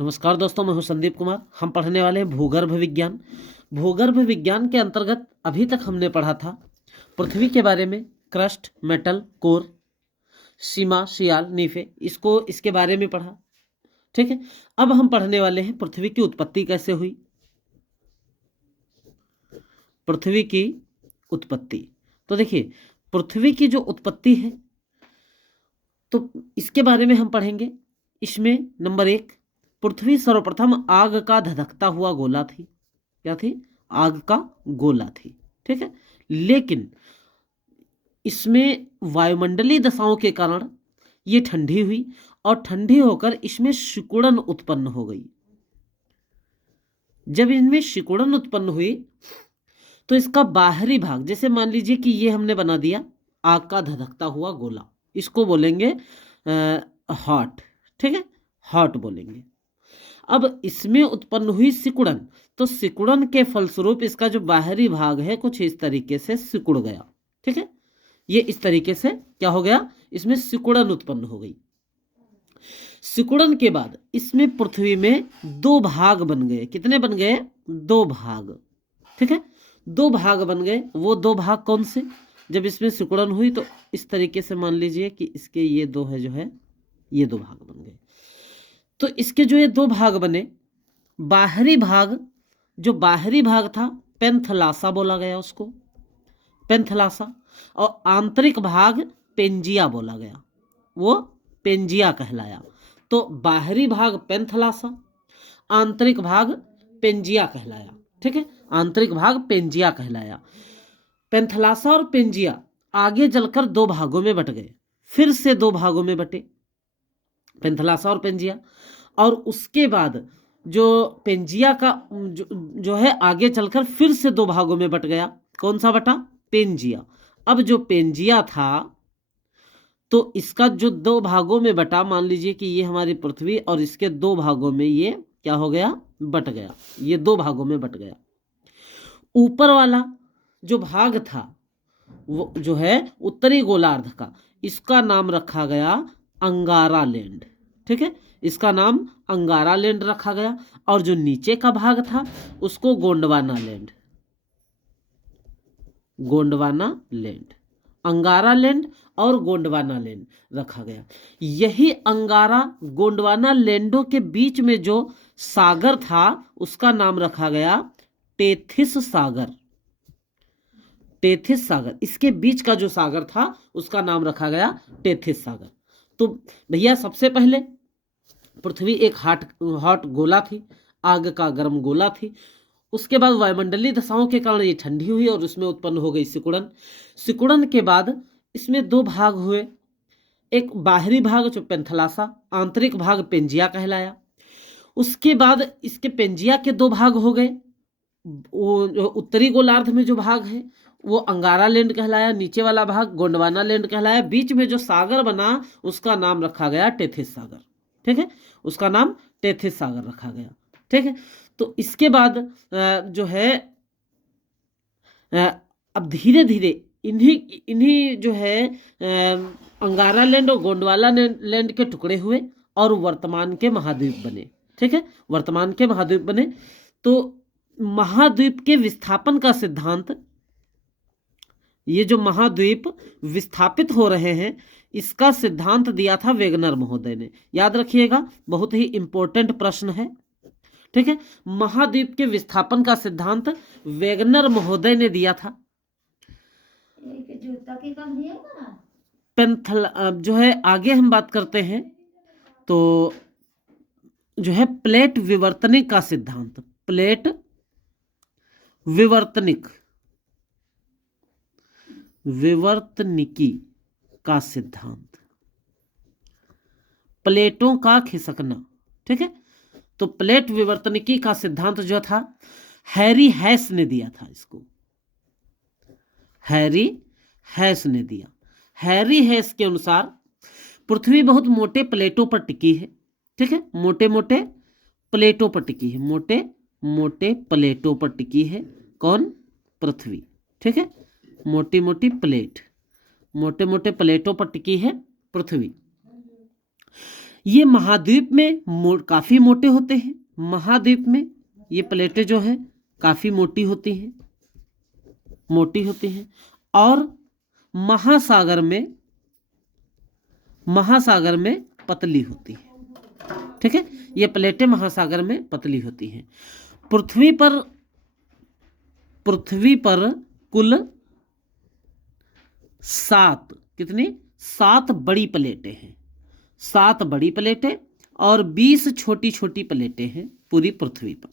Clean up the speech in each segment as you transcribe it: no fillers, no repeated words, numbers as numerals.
नमस्कार दोस्तों, मैं हूं संदीप कुमार। हम पढ़ने वाले हैं भूगर्भ विज्ञान। भूगर्भ विज्ञान के अंतर्गत अभी तक हमने पढ़ा था पृथ्वी के बारे में, क्रस्ट, मेटल, कोर, सीमा, सियाल, नीफे, इसके बारे में पढ़ा। ठीक है, अब हम पढ़ने वाले हैं पृथ्वी की उत्पत्ति कैसे हुई। पृथ्वी की उत्पत्ति, तो देखिए पृथ्वी की जो उत्पत्ति है तो इसके बारे में हम पढ़ेंगे। इसमें नंबर 1, पृथ्वी सर्वप्रथम आग का धधकता हुआ गोला थी। क्या थी? आग का गोला थी। ठीक है, लेकिन इसमें वायुमंडलीय दशाओं के कारण ये ठंडी हुई और ठंडी होकर इसमें सिकुड़न उत्पन्न हो गई। जब इनमें सिकुड़न उत्पन्न हुई तो इसका बाहरी भाग, जैसे मान लीजिए कि ये हमने बना दिया आग का धधकता हुआ गोला, इसको बोलेंगे हॉट। ठीक है, हॉट बोलेंगे। अब इसमें उत्पन्न हुई सिकुड़न, तो सिकुड़न के फलस्वरूप इसका जो बाहरी भाग है कुछ इस तरीके से सिकुड़ गया। ठीक है, ये इस तरीके से क्या हो गया, इसमें सिकुड़न उत्पन्न हो गई। सिकुड़न के बाद इसमें पृथ्वी में 2 भाग बन गए। कितने बन गए? 2 भाग। ठीक है, 2 भाग बन गए। वो 2 भाग कौन से? जब इसमें सिकुड़न हुई तो इस तरीके से मान लीजिए कि इसके ये 2 है जो है, ये 2 भाग बन गए। तो इसके जो ये 2 भाग बने, बाहरी भाग, जो बाहरी भाग था पेंथलासा बोला गया उसको, पेंथलासा, और आंतरिक भाग पेंजिया बोला गया, वो पेंजिया कहलाया। तो बाहरी भाग पेंथलासा, आंतरिक भाग पेंजिया कहलाया। ठीक है, आंतरिक भाग पेंजिया कहलाया। पेंथलासा और पेंजिया आगे चलकर 2 भागों में बट गए, फिर से 2 भागों में बटे, पेंथलासा और पेंजिया। और उसके बाद जो पेंजिया का जो है आगे चलकर फिर से 2 भागों में बट गया। कौन सा बटा? पेंजिया। अब जो पेंजिया था तो इसका जो 2 भागों में बटा, मान लीजिए कि ये हमारी पृथ्वी और इसके 2 भागों में ये क्या हो गया? बट गया। ये 2 भागों में बट गया। ऊपर वाला जो भाग था वो जो है उत्तरी गोलार्ध का, इसका नाम रखा गया अंगारा लैंड। ठीक है, इसका नाम अंगारा लैंड रखा गया। और जो नीचे का भाग था उसको गोंडवाना लैंड, गोंडवाना लैंड, अंगारा लैंड और गोंडवाना लैंड रखा गया। यही अंगारा गोंडवाना लैंडों के बीच में जो सागर था उसका नाम रखा गया टेथिस सागर। टेथिस सागर, इसके बीच का जो सागर था उसका नाम रखा गया टेथिस सागर। तो भैया सबसे पहले पृथ्वी एक हॉट गोला थी, आग का गर्म गोला थी। उसके बाद वायुमंडलीय दशाओं के कारण ये ठंडी हुई और उसमें उत्पन्न हो गई सिकुड़न। सिकुड़न के बाद इसमें 2 भाग हुए, एक बाहरी भाग जो पेंथलासा, आंतरिक भाग पेंजिया कहलाया। उसके बाद इसके पेंजिया के 2 भाग हो गए। वो उत्तरी गोलार्ध में जो भाग है वो अंगारा लैंड कहलाया, नीचे वाला भाग गोंडवाना लैंड कहलाया। बीच में जो सागर बना उसका नाम रखा गया टेथिस सागर। ठीक है, उसका नाम टेथिस सागर रखा गया। ठीक है, तो इसके बाद जो है अब धीरे धीरे इन्हीं इन्हीं जो है अंगारा लैंड और गोंडवाना लैंड के टुकड़े हुए और वर्तमान के महाद्वीप बने। ठीक है, वर्तमान के महाद्वीप बने। तो महाद्वीप के विस्थापन का सिद्धांत, ये जो महाद्वीप विस्थापित हो रहे हैं इसका सिद्धांत दिया था वेगनर महोदय ने। याद रखिएगा, बहुत ही इंपॉर्टेंट प्रश्न है। ठीक है, महाद्वीप के विस्थापन का सिद्धांत वेगनर महोदय ने दिया था। पेंथल जो है आगे हम बात करते हैं तो जो है प्लेट विवर्तनिक का सिद्धांत, प्लेट विवर्तनिकी का सिद्धांत, प्लेटों का खिसकना। ठीक है, तो प्लेट विवर्तनिकी का सिद्धांत जो था हैरी हैस ने दिया था। इसको हैरी हैस ने दिया। हैरी हैस के अनुसार पृथ्वी बहुत मोटे प्लेटों पर टिकी है। ठीक है, मोटे मोटे प्लेटों पर टिकी है, मोटे मोटे प्लेटों पर टिकी है। कौन? पृथ्वी। ठीक है, मोटी मोटी प्लेट, मोटे मोटे प्लेटों पर टिकी है पृथ्वी। ये महाद्वीप में काफी मोटे होते हैं। महाद्वीप में ये प्लेटें जो है काफी मोटी होती हैं, और महासागर में पतली होती है। ठीक है, ये प्लेटें महासागर में पतली होती हैं। पृथ्वी पर कुल 7 बड़ी प्लेटें हैं। 7 बड़ी प्लेटें और 20 छोटी छोटी प्लेटें हैं पूरी पृथ्वी पर।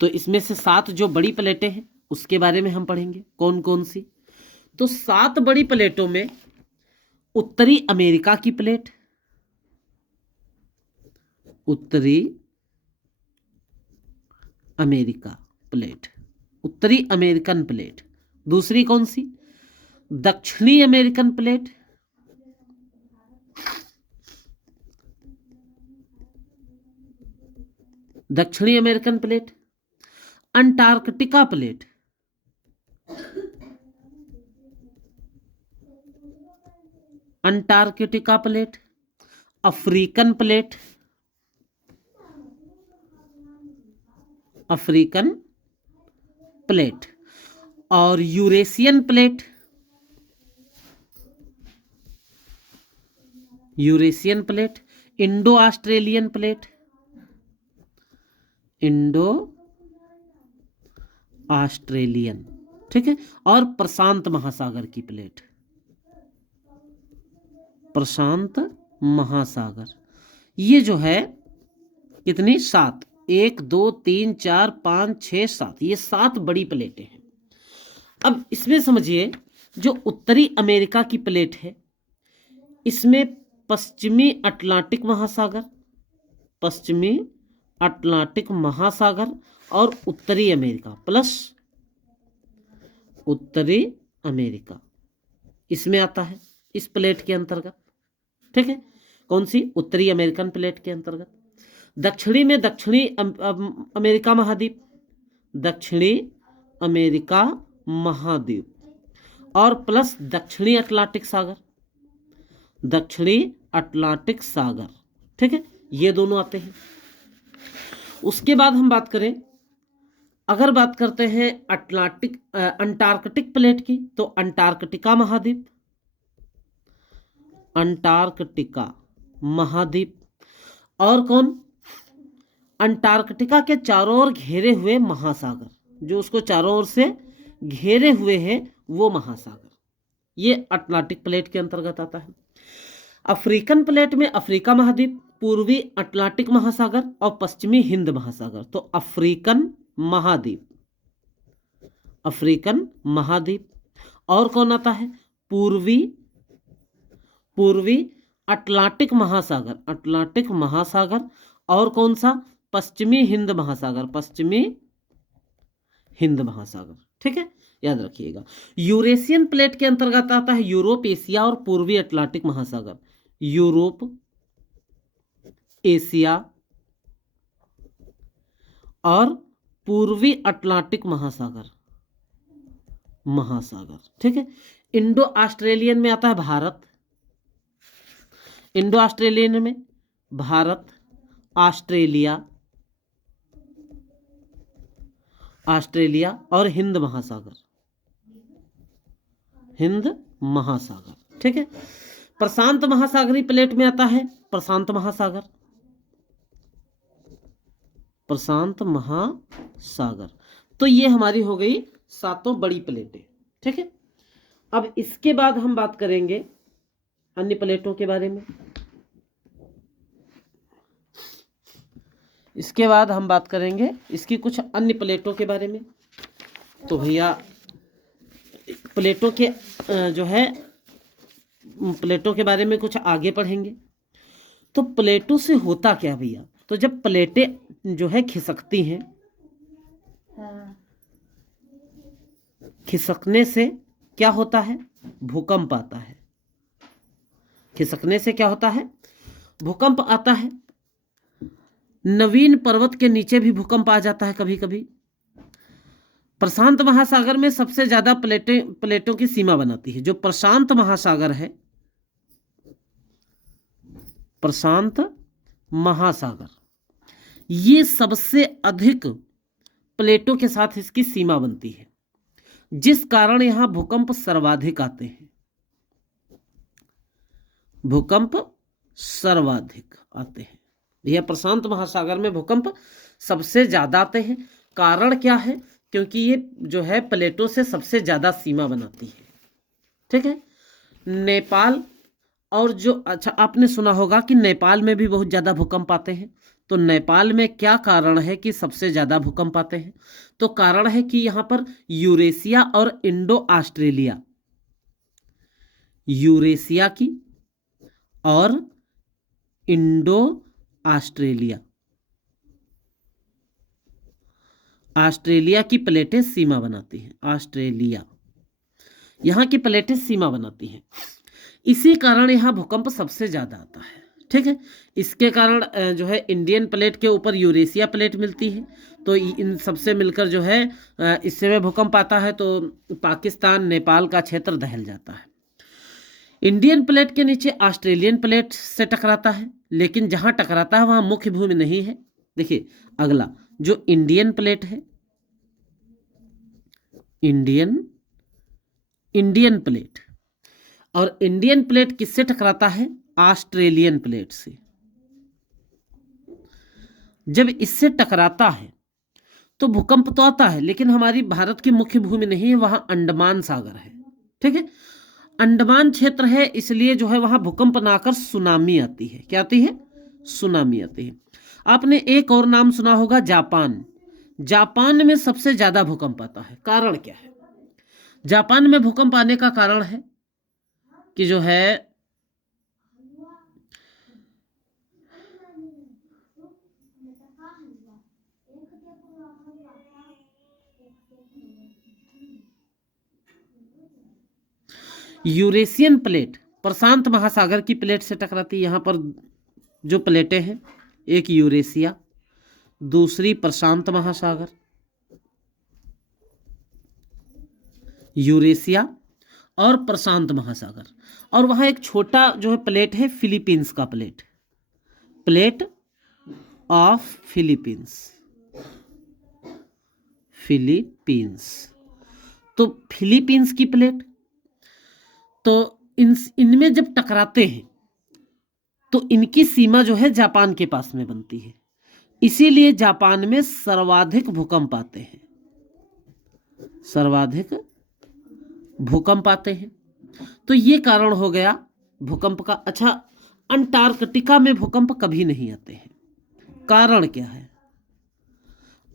तो इसमें से 7 जो बड़ी प्लेटें हैं उसके बारे में हम पढ़ेंगे, कौन कौन सी। तो 7 बड़ी प्लेटों में उत्तरी अमेरिका की प्लेट, उत्तरी अमेरिकन प्लेट। दूसरी कौन सी? दक्षिणी American plate, Antarctica plate, African plate और Eurasian plate, Indo Australian plate, ठीक है, और प्रशांत महासागर की प्लेट, ये जो है कितनी? 7, 1 2 3 4 5 6 7, ये 7 बड़ी प्लेटें हैं। अब इसमें समझिए, जो उत्तरी अमेरिका की प्लेट है इसमें पश्चिमी अटलांटिक महासागर और उत्तरी अमेरिका प्लस उत्तरी अमेरिका इसमें आता है, इस प्लेट के अंतर्गत। ठीक है, कौन सी? उत्तरी अमेरिकन प्लेट के अंतर्गत। दक्षिणी में दक्षिणी अमेरिका महाद्वीप और प्लस दक्षिणी अटलांटिक सागर। ठीक है, ये दोनों आते हैं। उसके बाद हम अगर बात करते हैं अंटार्कटिक प्लेट की, तो अंटार्कटिका महाद्वीप और कौन? अंटार्कटिका के चारों ओर घेरे हुए महासागर, जो उसको चारों ओर से घेरे हुए हैं वो महासागर, ये अटलांटिक प्लेट के अंतर्गत आता है। अफ्रीकन प्लेट में अफ्रीका महाद्वीप, पूर्वी अटलांटिक महासागर और पश्चिमी हिंद महासागर। तो अफ्रीकन महाद्वीप और कौन आता है? पूर्वी अटलांटिक महासागर और कौन सा? पश्चिमी हिंद महासागर। ठीक है, याद रखिएगा। यूरेशियन प्लेट के अंतर्गत आता है यूरोप, एशिया और पूर्वी अटलांटिक महासागर। यूरोप, एशिया और पूर्वी अटलांटिक महासागर। ठीक है, इंडो ऑस्ट्रेलियन में आता है भारत, ऑस्ट्रेलिया और हिंद महासागर। ठीक है, प्रशांत महासागरीय प्लेट में आता है प्रशांत महासागर। तो ये हमारी हो गई 7 बड़ी प्लेटें। ठीक है, अब इसके बाद हम बात करेंगे अन्य प्लेटों के बारे में। इसकी कुछ अन्य प्लेटों के बारे में। तो भैया प्लेटों के प्लेटों के बारे में कुछ आगे पढ़ेंगे। तो प्लेटों से होता क्या भैया? तो जब प्लेटें जो है खिसकती हैं, खिसकने से क्या होता है? भूकंप आता है। खिसकने से क्या होता है? भूकंप आता है। नवीन पर्वत के नीचे भी भूकंप आ जाता है कभी कभी। प्रशांत महासागर में सबसे ज्यादा प्लेटों की सीमा बनाती है। जो प्रशांत महासागर है, प्रशांत महासागर, ये सबसे अधिक प्लेटों के साथ इसकी सीमा बनती है, जिस कारण यहां भूकंप सर्वाधिक आते हैं। भूकंप सर्वाधिक आते हैं, यह प्रशांत महासागर में भूकंप सबसे ज्यादा आते हैं। कारण क्या है? क्योंकि ये जो है प्लेटों से सबसे ज्यादा सीमा बनाती है। ठीक है। नेपाल और जो, अच्छा आपने सुना होगा कि नेपाल में भी बहुत ज्यादा भूकंप आते हैं। तो नेपाल में क्या कारण है कि सबसे ज्यादा भूकंप आते हैं? तो कारण है कि यहां पर यूरेशिया और इंडो ऑस्ट्रेलिया, यूरेशिया की और इंडो ऑस्ट्रेलिया, ऑस्ट्रेलिया की प्लेटें सीमा बनाती हैं। ऑस्ट्रेलिया, यहां की प्लेटें सीमा बनाती हैं, इसी कारण यहां भूकंप सबसे ज्यादा आता है। ठीक है। इसके कारण जो है इंडियन प्लेट के ऊपर यूरेशिया प्लेट मिलती है, तो इन सबसे मिलकर जो है इससे में भूकंप आता है, तो पाकिस्तान नेपाल का क्षेत्र दहल जाता है। इंडियन प्लेट के नीचे ऑस्ट्रेलियन प्लेट से टकराता है, लेकिन जहां टकराता है वहां मुख्य भूमि नहीं है। देखिए अगला जो इंडियन प्लेट है, इंडियन प्लेट, और इंडियन प्लेट किससे टकराता है? ऑस्ट्रेलियन प्लेट से। जब इससे टकराता है तो भूकंप तो आता है, लेकिन हमारी भारत की मुख्य भूमि नहीं है, वहां अंडमान सागर है। ठीक है। अंडमान क्षेत्र है, इसलिए जो है वहां भूकंप ना आकर सुनामी आती है। क्या आती है? सुनामी आती है। आपने एक और नाम सुना होगा, जापान। जापान में सबसे ज्यादा भूकंप आता है। कारण क्या है? जापान में भूकंप आने का कारण है कि जो है यूरेशियन प्लेट प्रशांत महासागर की प्लेट से टकराती है। यहां पर जो प्लेटें हैं, एक यूरेशिया, दूसरी प्रशांत महासागर, यूरेशिया और प्रशांत महासागर, और वहां एक छोटा जो है प्लेट है, फिलीपींस का plate, plate of Philippines, Philippines. तो फिलीपींस की प्लेट, तो इनमें जब टकराते हैं तो इनकी सीमा जो है जापान के पास में बनती है, इसीलिए जापान में सर्वाधिक भूकंप आते हैं, सर्वाधिक भूकंप आते हैं। तो ये कारण हो गया भूकंप का। अच्छा, अंटार्कटिका में भूकंप कभी नहीं आते हैं। कारण क्या है?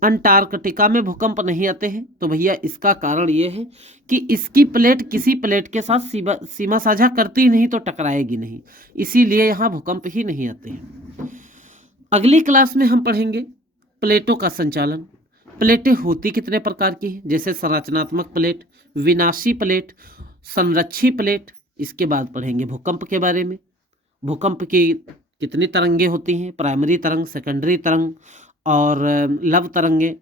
अंटार्कटिका में भूकंप नहीं आते हैं, तो भैया इसका कारण यह है कि इसकी प्लेट किसी प्लेट के साथ सीमा साझा करती नहीं, तो टकराएगी नहीं, इसीलिए यहां भूकंप ही नहीं आते हैं। अगली क्लास में हम पढ़ेंगे प्लेटों का संचालन। प्लेटें होती कितने प्रकार की हैं, जैसे संरचनात्मक प्लेट, विनाशी प्लेट, संरक्षी प्लेट। इसके बाद पढ़ेंगे भूकंप के बारे में, भूकंप की कितनी तरंगे होती हैं, प्राइमरी तरंग, सेकेंडरी तरंग और लव तरंगे,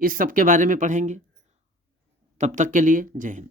इस सब के बारे में पढ़ेंगे। तब तक के लिए जय हिंद।